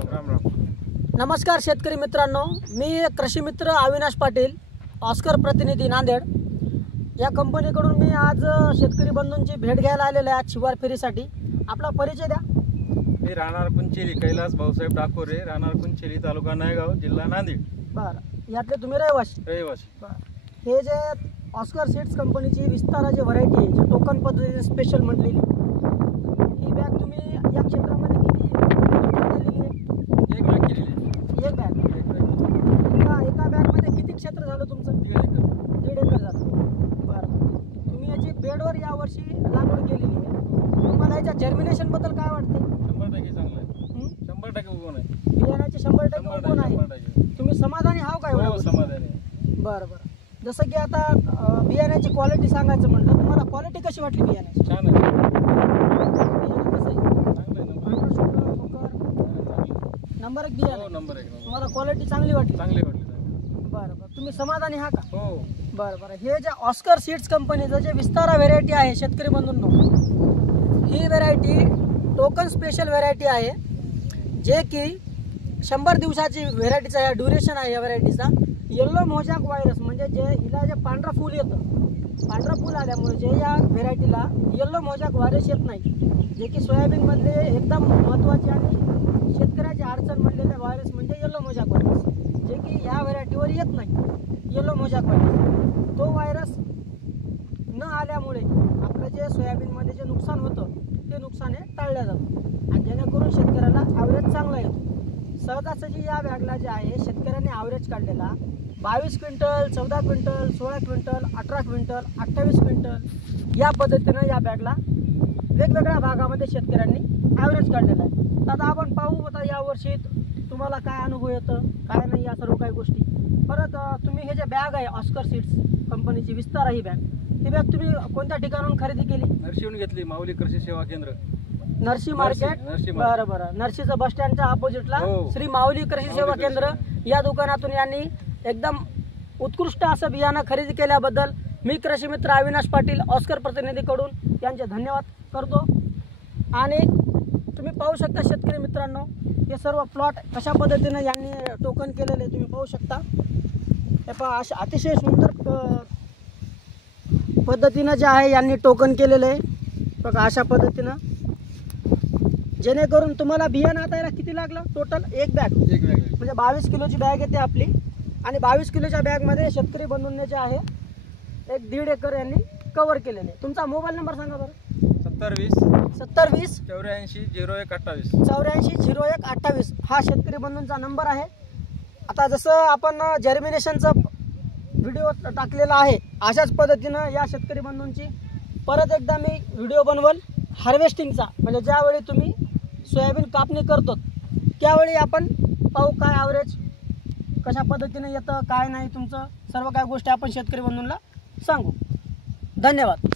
राम राम। नमस्कार शेतकरी मित्रांनो, मी कृषी मित्र अविनाश पाटील, ऑस्कर प्रतिनिधी नांदेड या कंपनीकडून मी आज शेतकरी बंधूंची भेट घ्यायला आलेलो आहे शिवार फेरीसाठी। आपला परिचय द्या। मी राहणार कुंचेली, कैलास भाऊसाहेब डाकोरे, राहणार कुंचेली, तालुका नायगाव, जिल्हा नांदेड। बरं, यातले तुम्ही रहिवासी? रहिवासी। हे जे ऑस्कर सीड्स कंपनीची विस्ताराची व्हरायटी आहे, जी टोकन पद्धतीने स्पेशल म्हटलेली, ही बॅग तुम्ही या क्षेत्रामध्ये किती केलेली आहे? एक बॅग केलेली आहे। एक बॅग? एका बॅगमध्ये किती क्षेत्र झालं तुमचं? 1.5 एकर। 1.5 एकर झालं। बरं, तुम्ही याची बेडवर यावर्षी लागवड केलेली आहे, तुम्हाला याच्या जर्मिनेशन बद्दल काय वाटते? 100% चांगलं आहे। 100% उगवण आहे। बियाण्याचे 100% उगवण आहे। तुम्ही समाधानी आहात का? हो, समाधानी आहे। बरं बरं, जसं की आता बियाण्याची क्वालिटी सांगायचं म्हटलं, तुम्हाला क्वालिटी कशी वाटली बियाण्याची? छान आहे। बियाणं कसं आहे? चांगलं आहे। नंबर एक बियाणं? हो, नंबर 1। तुम्हाला क्वालिटी चांगली वाटली? चांगली वाटली। बरं बरं, तुम्ही समाधानी आहात का? हो। बरं बरं, हे जे ऑस्कर सीड्स कंपनीचं जे विस्तारा व्हेरायटी आहे शेतकरी बंधूंनो, ही व्हेरायटी टोकन स्पेशल व्हेरायटी आहे, जे की 100 दिवसाची व्हेरायटीचा या ड्युरेशन आहे या व्हेरायटीचा। येल्लो मोजॅक व्हायरस म्हणजे जे हिला जे पांढरा फूल येतं, पांढरा फूल आल्यामुळे जे या व्हेरायटीला येल्लो मोजॅक व्हायरस येत नाही, जे की सोयाबीनमधले एकदम महत्त्वाचे आणि शेतकऱ्याची अडचण म्हणलेले व्हायरस म्हणजे येल्लो मोजॅक व्हायरस, जे की ह्या व्हेरायटीवर येत नाही। येल्लो मोजॅक व्हायरस, तो व्हायरस न आल्यामुळे आपलं जे सोयाबीनमध्ये जे नुकसान होतं ते नुकसान हे टाळलं जातं आणि जेणेकरून शेतकऱ्याला ॲव्हरेज चांगला येतो। सहजासहजी या बॅगला जे आहे शेतकऱ्यांनी ॲव्हरेज काढलेला 22 quintal, 14 quintal, 16 quintal, 18 quintal, 28 quintal या पद्धतीनं या बॅगला वेगवेगळ्या भागामध्ये शेतकऱ्यांनी ॲव्हरेज काढलेला आहे। तर आता आपण पाहू आता यावर्षी तुम्हाला काय अनुभव येतं, काय नाही, या सर्व काही गोष्टी। परत तुम्ही हे जे बॅग आहे ऑस्कर सीड्स कंपनीची विस्तारा ही बॅग तुम्ही कोणत्या ठिकाणाहून खरेदी केली? नर्शीहून घेतली, माऊली कृषी सेवा केंद्र, नर्शी मार्केट। बरं बरं, नर्शीचं बस स्टँडच्या अपोजिटला श्री माऊली कृषी सेवा केंद्र या दुकानातून यांनी एकदम उत्कृष्ट असं बियाणं खरेदी केल्याबद्दल मी कृषी मित्र अविनाश पाटील ऑस्कर प्रतिनिधीकडून यांचे धन्यवाद करतो। आणि तुम्ही पाहू शकता शेतकरी मित्रांनो, हे सर्व प्लॉट कशा पद्धतीने यांनी टोकन केलेले तुम्ही पाहू शकता। हे पहा, अशा अतिशय सुंदर पद्धतीनं जे आहे यांनी टोकन केलेलं आहे बघा, अशा पद्धतीनं, जेणेकरून तुम्हाला बियाणं आता याला किती लागलं टोटल? एक बॅग म्हणजे 22 किलोची बॅग येते आपली, आणि 22 किलोच्या बॅगमध्ये शेतकरी बंधूंनी जे आहे 1.5 एकर यांनी कव्हर केलेले। तुमचा मोबाईल नंबर सांगा बरं। 7020 84 0128 84 0128 हा शेतकरी बंधूंचा नंबर आहे। आता जसं आपण जर्मिनेशनचा व्हिडिओ टाकलेला आहे, अशाच पद्धतीनं या शेतकरी बंधूंची परत एकदा मी व्हिडिओ बनवल हार्वेस्टिंगचा, म्हणजे ज्यावेळी तुम्ही सोयाबीन कापणी करतो त्यावेळी आपण पाहू काय ॲव्हरेज कशा पद्धतीने येतं, काय नाही, तुमचं सर्व काही गोष्टी आपण शेतकरी बंधूंना सांगू। धन्यवाद।